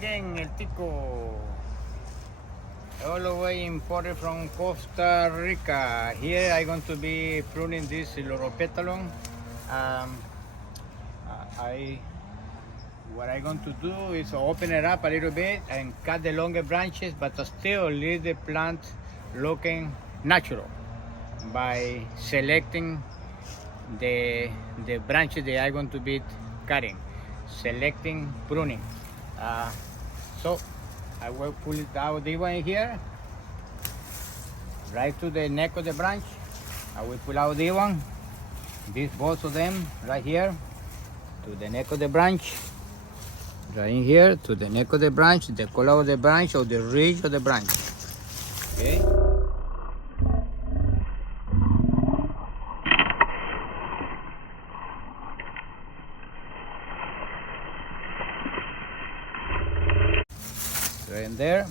again, El Tico. All the way imported from Costa Rica. Here I'm going to be pruning this Loropetalum. What I'm going to do is open it up a little bit and cut the longer branches, but still leave the plant looking natural by selecting the branches that I'm going to be cutting, selecting pruning. So I will pull it out this one here, right to the neck of the branch. I will pull out this one, both of them right here, to the neck of the branch, right in here, to the neck of the branch, the color of the branch, or the ridge of the branch. Okay. Right in there.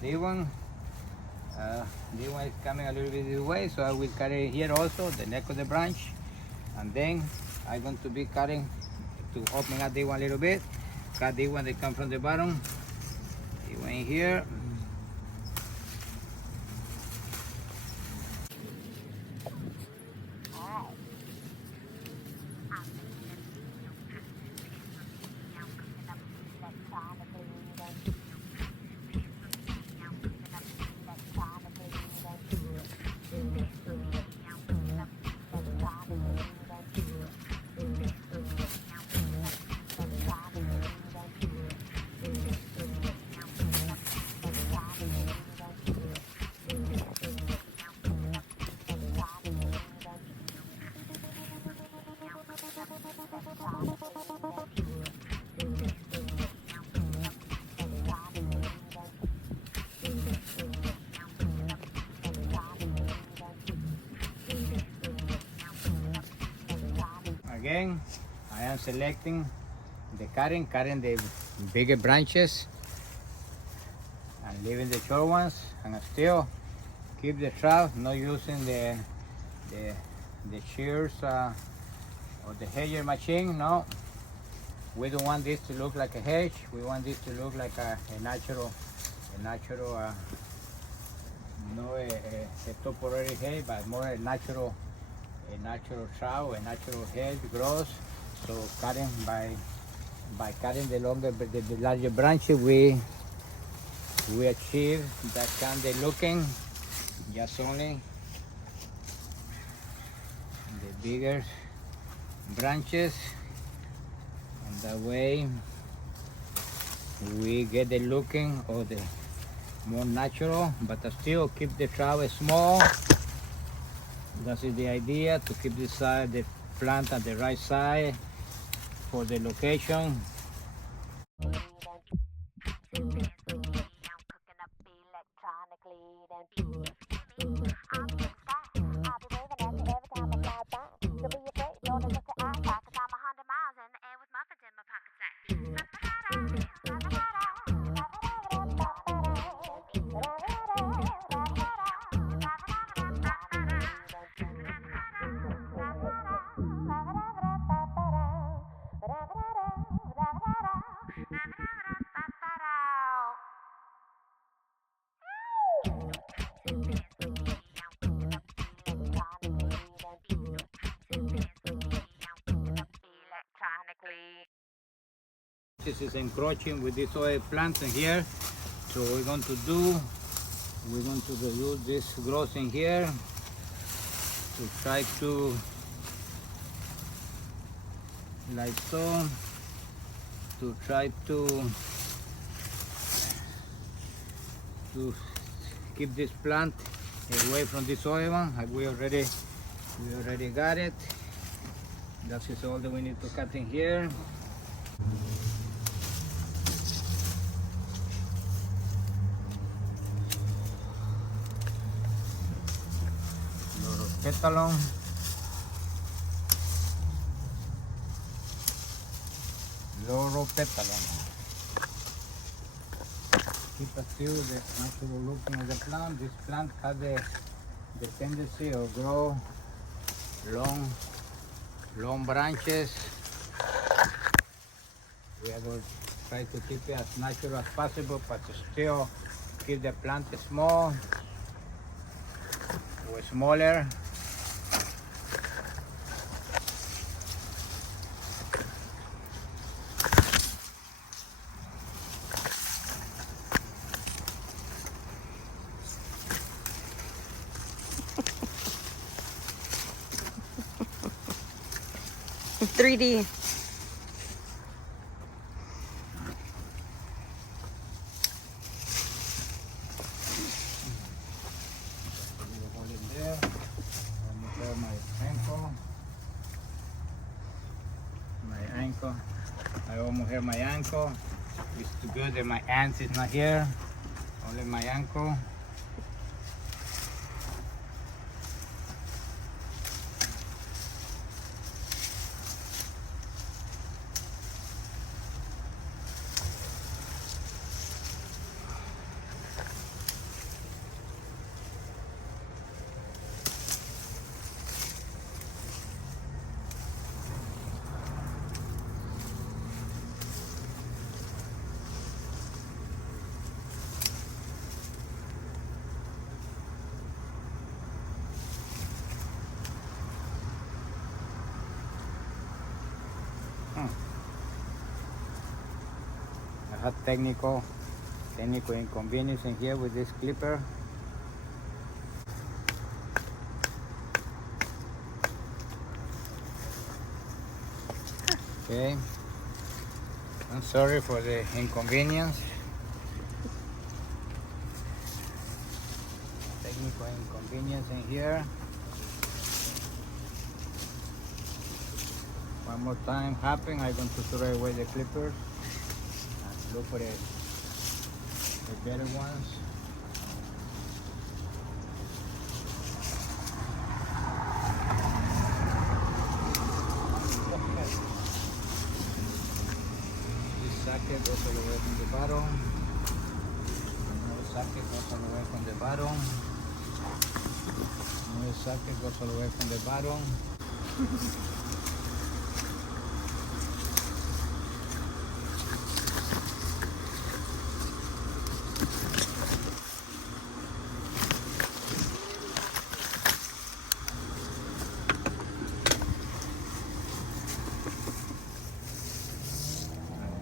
This one is coming a little bit this way, so I will cut it here also, the neck of the branch, and then I'm going to be cutting to open up this one a little bit. Cut this one that comes from the bottom. This one in here. Again, I am selecting the cutting the bigger branches and leaving the short ones, and still keep the shrub, not using the shears or the hedger machine. No, we don't want this to look like a hedge. We want this to look like a natural, no a temporary hedge, but more a natural shrub, a natural hedge grows. So cutting by cutting the larger branches, we achieve that kind of looking. Just only the bigger branches, and that way we get the looking of the more natural, but still keep the shrub small. That is the idea, to keep the plant at the right size for the location. This is encroaching with this oil plant in here, so we're going to use this growth in here to try to, like so, to try to keep this plant away from this oil one. We already got it. That is all that we need to cut in here. Loropetalum. Keep still the natural looking of the plant. This plant has the tendency of grow long branches We are going to try to keep it as natural as possible, but still keep the plant small or smaller. $3D. I almost hurt my ankle. It's too good that my aunt is not here. Only my ankle. I had technical inconvenience in here with this clipper. Okay, I'm sorry for the inconvenience. Technical inconvenience in here. One more time happen, I'm going to throw away the clippers and look for the better ones. This socket goes all the way from the bottom. Another socket goes all the way from the bottom. Another socket goes all the way from the bottom.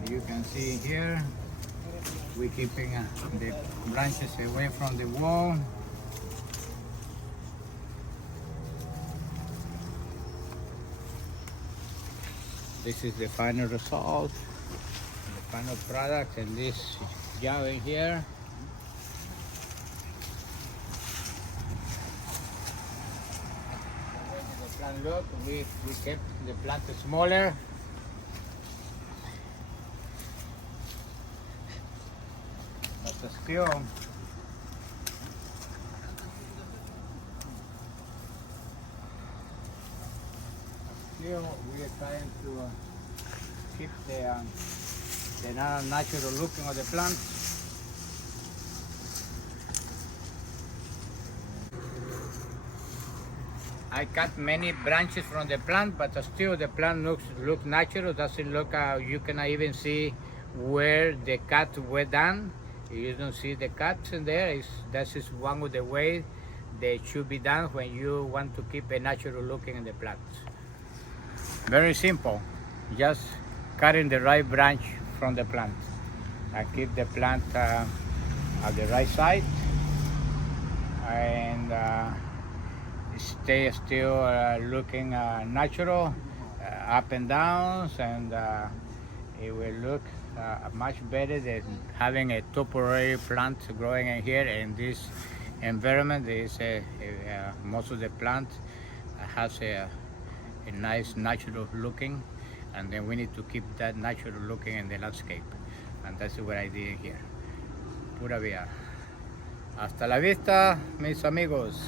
You can see here, we're keeping the branches away from the wall. This is the final result, the final product in this jar in here. The way the plant look, we kept the plant smaller. But still, we are trying to keep the natural looking of the plant. I cut many branches from the plant, but still the plant looks natural. Doesn't look. You cannot even see where the cut were done. You don't see the cuts in there. That is one of the ways they should be done when you want to keep a natural looking in the plant. Very simple, just cutting the right branch from the plant. I keep the plant at the right side and stay still looking natural, up and downs, and it will look much better than having a temporary plant growing in here. In this environment, most of the plant has a nice natural looking, and then we need to keep that natural looking in the landscape, and that's what I did here. Pura vida. Hasta la vista, mis amigos.